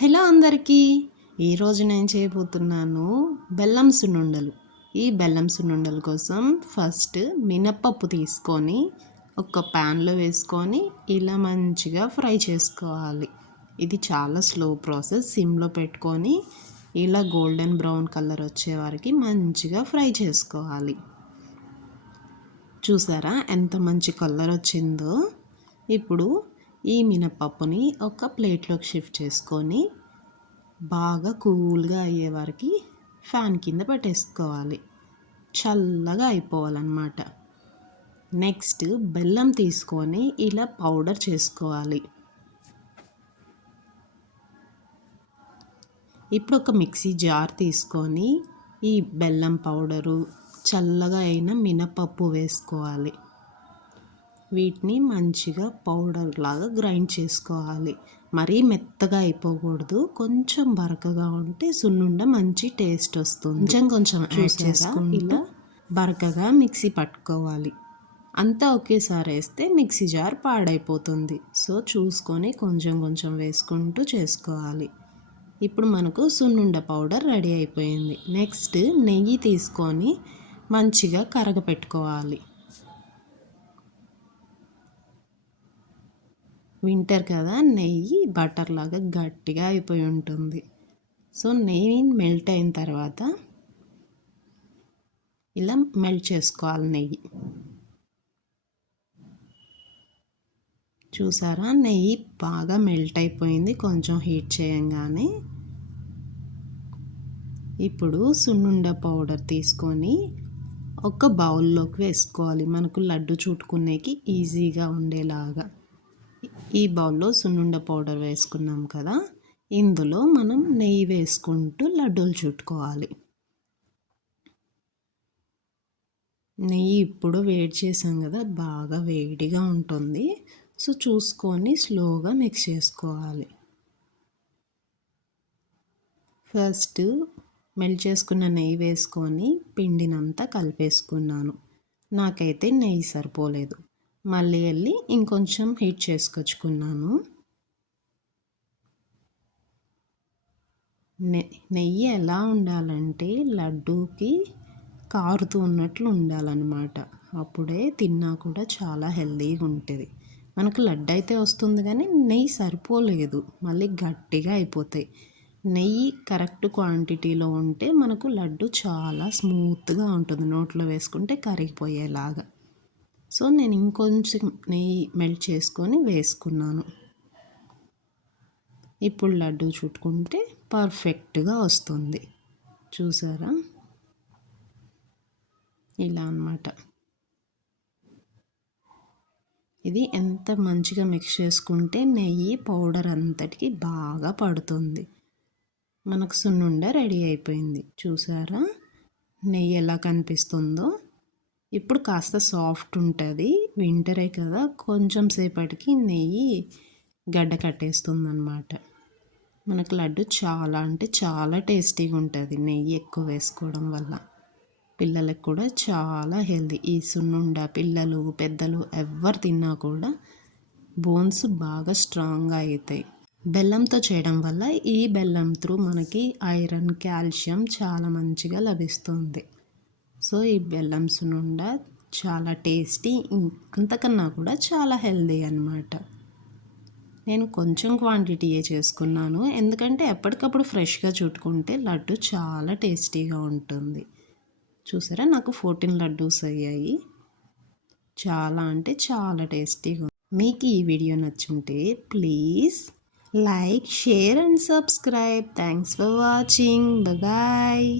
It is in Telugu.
హలో అందరికీ. ఈరోజు నేను చేయబోతున్నాను బెల్లం సున్నుండలు. ఈ బెల్లం సున్నుండల కోసం ఫస్ట్ మినప్పప్పు తీసుకొని ఒక ప్యాన్లో వేసుకొని ఇలా మంచిగా ఫ్రై చేసుకోవాలి. ఇది చాలా స్లో ప్రాసెస్. సిమ్లో పెట్టుకొని ఇలా గోల్డెన్ బ్రౌన్ కలర్ వచ్చే వరకు మంచిగా ఫ్రై చేసుకోవాలి. చూసారా ఎంత మంచి కలర్ వచ్చిందో. ఇప్పుడు ఈ మినప్పప్పుని ఒక ప్లేట్లోకి షిఫ్ట్ చేసుకొని బాగా కూల్గా అయ్యే వరకు ఫ్యాన్ కింద పెట్టేసుకోవాలి. చల్లగా అయిపోవాలన్నమాట. నెక్స్ట్ బెల్లం తీసుకొని ఇలా పౌడర్ చేసుకోవాలి. ఇప్పుడు ఒక మిక్సీ జార్ తీసుకొని ఈ బెల్లం పౌడరు, చల్లగా అయిన మినపప్పు వేసుకోవాలి. వీటిని మంచిగా పౌడర్ లాగా గ్రైండ్ చేసుకోవాలి. మరీ మెత్తగా అయిపోకూడదు, కొంచెం బరకగా ఉంటే సున్నుండ మంచి టేస్ట్ వస్తుంది. కొంచెం యాడ్ చేసుకుంటూ ఇలా బరకగా మిక్సీ పట్టుకోవాలి. అంతా ఒకేసారి వేస్తే మిక్సీ జార్ పాడైపోతుంది. సో చూసుకొని కొంచెం కొంచెం వేసుకుంటూ చేసుకోవాలి. ఇప్పుడు మనకు సున్నుండ పౌడర్ రెడీ అయిపోయింది. నెక్స్ట్ నెయ్యి తీసుకొని మంచిగా కరగపెట్టుకోవాలి. వింటర్ కదా, నెయ్యి బటర్ లాగా గట్టిగా అయిపోయి ఉంటుంది. సో నెయ్యి మెల్ట్ అయిన తర్వాత ఇలా మెల్ట్ చేసుకోవాలి నెయ్యి. చూసారా, నెయ్యి బాగా మెల్ట్ అయిపోయింది కొంచెం హీట్ చేయంగానే. ఇప్పుడు సున్నుండ పౌడర్ తీసుకొని ఒక బౌల్లోకి వేసుకోవాలి, మనకు లడ్డు చుట్టుకునేకి ఈజీగా ఉండేలాగా. ఈ బౌల్లో సున్నుండ పౌడర్ వేసుకున్నాం కదా, ఇందులో మనం నెయ్యి వేసుకుంటూ లడ్డూలు చుట్టుకోవాలి. నెయ్యి ఇప్పుడు వేడి చేసాం కదా, బాగా వేడిగా ఉంటుంది. సో చూసుకొని స్లోగా మిక్స్ చేసుకోవాలి. ఫస్ట్ మెల్ట్ చేసుకున్న నెయ్యి వేసుకొని పిండినంతా కలిపేసుకున్నాను. నాకైతే నెయ్యి సరిపోలేదు, మళ్ళీ వెళ్ళి ఇంకొంచెం హీట్ చేసుకొచ్చుకున్నాను. నెయ్యి ఎలా ఉండాలంటే లడ్డూకి కారుతూ ఉన్నట్లు ఉండాలన్నమాట. అప్పుడే తిన్నా కూడా చాలా హెల్తీగా ఉంటుంది. మనకు లడ్డు అయితే వస్తుంది కానీ నెయ్యి సరిపోలేదు, మళ్ళీ గట్టిగా అయిపోతాయి. నెయ్యి కరెక్ట్ క్వాంటిటీలో ఉంటే మనకు లడ్డు చాలా స్మూత్గా ఉంటుంది, నోట్లో వేసుకుంటే కరిగిపోయేలాగా. సో నేను ఇంకొంచెం నెయ్యి మెల్ట్ చేసుకొని వేసుకున్నాను. ఇప్పుడు లడ్డు చుట్టుకుంటే పర్ఫెక్ట్గా వస్తుంది. చూసారా, ఇలా అన్నమాట. ఇది ఎంత మంచిగా మిక్స్ చేసుకుంటే నెయ్యి పౌడర్ అంతటికి బాగా పడుతుంది. మనకు సున్నుండ రెడీ అయిపోయింది. చూసారా నెయ్యి ఎలా కనిపిస్తుందో. ఇప్పుడు కాస్త సాఫ్ట్ ఉంటుంది, వింటరే కదా, కొంచెం సేపటికి నెయ్యి గడ్డ కట్టేస్తుంది అన్నమాట. మనకు లడ్డు చాలా అంటే చాలా టేస్టీగా ఉంటుంది నెయ్యి ఎక్కువ వేసుకోవడం వల్ల. పిల్లలకు కూడా చాలా హెల్తీ. ఈ సున్నుండ పిల్లలు పెద్దలు ఎవరు తిన్నా కూడా బోన్స్ బాగా స్ట్రాంగ్గా అవుతాయి. బెల్లంతో చేయడం వల్ల ఈ బెల్లం త్రూ మనకి ఐరన్, కాల్షియం చాలా మంచిగా లభిస్తుంది. సో ఈ బెల్లం సున్నుండ చాలా టేస్టీ, అంతకన్నా కూడా చాలా హెల్తీ అన్నమాట. నేను కొంచెం క్వాంటిటీయే చేసుకున్నాను, ఎందుకంటే ఎప్పటికప్పుడు ఫ్రెష్గా చుట్టుకుంటే లడ్డు చాలా టేస్టీగా ఉంటుంది. చూసారా, నాకు 14 లడ్డూస్ అయ్యాయి. చాలా అంటే చాలా టేస్టీగా. మీకు ఈ వీడియో నచ్చుంటే please like, share and subscribe. Thanks for watching. Bye.